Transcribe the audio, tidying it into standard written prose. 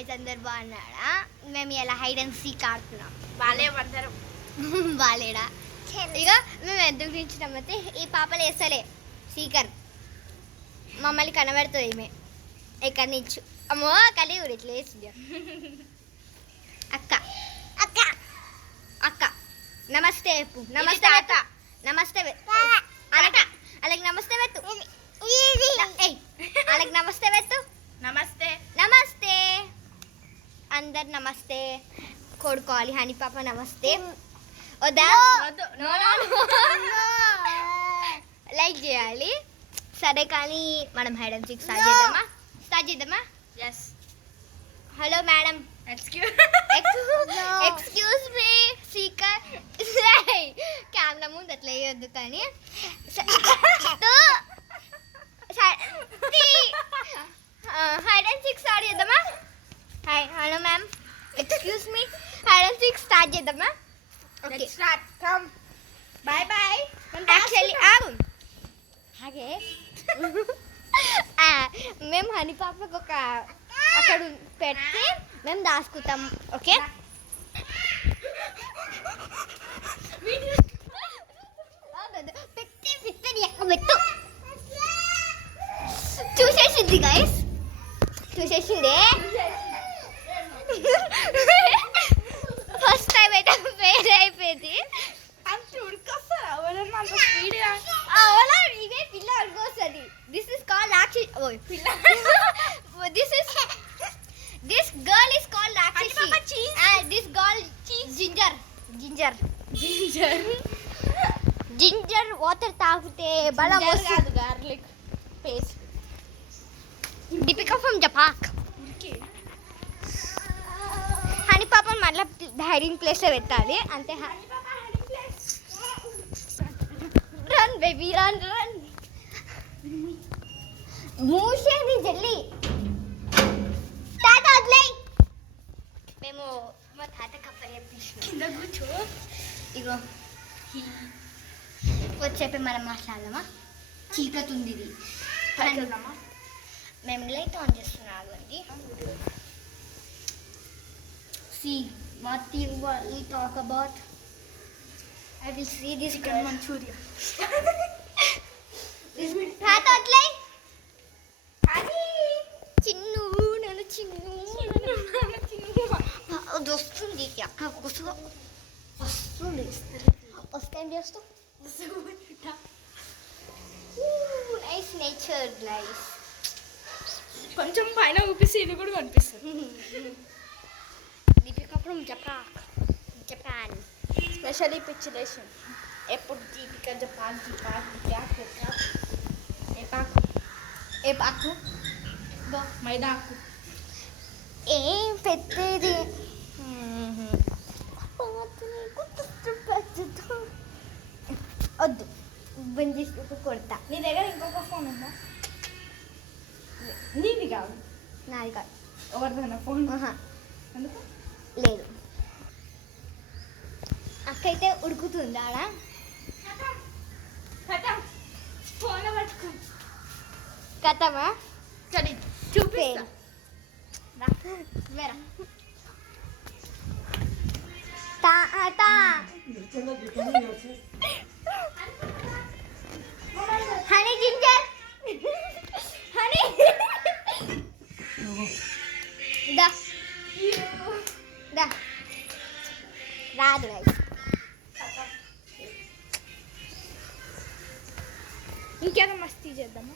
Guys అందరు బాగున్నారా? మేము ఇలా హైడ్ అండ్ సీక్ ఆడుతున్నాం. వాళ్ళేమంటారు బాలేడా ఇక మేము ఎందుకు నిలిచినామైతే ఈ పాపలు వేస్తలే సీకర్ మమ్మల్ని కనబడుతుంది ఈమె ఎక్కడి నుంచి. అమ్మో కలి ఊరి ఇట్లా వేసింది. అక్క అక్క అక్క నమస్తే చెప్పు. నమస్తే అక్క. నమస్తే అనట అలాగే నమస్తే వెత్తు. అలాగే నమస్తే వెత్తు. నమస్తే నమస్తే అందరు నమస్తే కొడుకోవాలి. హనీ పాప నమస్తే. వద్దా? లైక్ చేయాలి. సరే కానీ మనం హైడ్ అండ్ సీక్ స్టార్ట్ చేద్దామా? Yes. Hello madam. Excuse me seeker. Camera ముందు అట్లా వేయొద్దు కానీ హైడ్ అండ్ సీక్ స్టార్ట్ చేద్దామా? Hello ma'am excuse me hide and seek start చేద్దామా? Okay start. Come. Bye bye. Actually ಹಾಗೆ మేము హనీ పాపకు ఒక అక్కడ పెట్టి మేము దాచుకుంటాం. ఓకే పెట్టి పిత్తని పెట్టు. చూసేసింది గైస్, చూసేసిందే. ఫస్ట్ టైం అయితే ఫెయిల్ అయిపోయింది. అంత ఉడికొస్తారా ఎవరన్నా అంత స్పీడ్ అవునా ఇవే పిల్ల ఉడికొస్తుంది. దిస్ ఇస్ కాల్డ్ రాక్షి. ఓయ్ పిల్ల దిస్ గర్ల్ ఇస్ కాల్డ్ రాక్షసి and this girl cheese ginger water తాగితే బలం వస్తుంది. Garlic paste. దీపిక ఫ్రమ్ జపాక్. హనీ పాపని మళ్ళీ హైడింగ్ ప్లేస్లో పెట్టాలి అంతే. Run baby run. మూసేది జల్లి. తాత వదిలే. మేము మా తాత కప్పయ్య కింద కూర్చో. ఇగో వచ్చేపి మనం మాట్లాడదామా? చీకటి ఉంది ఇది. మేము లైట్ ఆన్ చేస్తున్నాము అండి. See what you will talk about. I will see this chicken manchuria. తాత వదిలే. చిన్ను నన్ను చిన్ను అది వస్తుంది అక్క వస్తుంది. వస్తే ఏం చేస్తావు? Nice nature life. కొంచెం పైన ఊపిస్తే ఇది కూడా కనిపిస్తుంది. Deepika from Japan. Specially picturisation. ఎప్పుడు దీపిక జపాన్ ఏ పాకు మైదాకు ఏం పెట్టేది. వద్దు బంద్ చేసి కొడతా. నీ దగ్గర ఇంకొక ఫోన్ ఉందా? నీది కాదు, నాది కాదు. ఎవరిదైనా ఫోన్? ఎందుకు లేదు. అక్కయితే ఉడుకుతుంది ఆడ. ఫోన్ పట్టుకో. కథమా సరే చూపిస్తా. హనీ జింజర్ హనీ దా రాదు. ఇంకేదో మస్తీ చేద్దామా?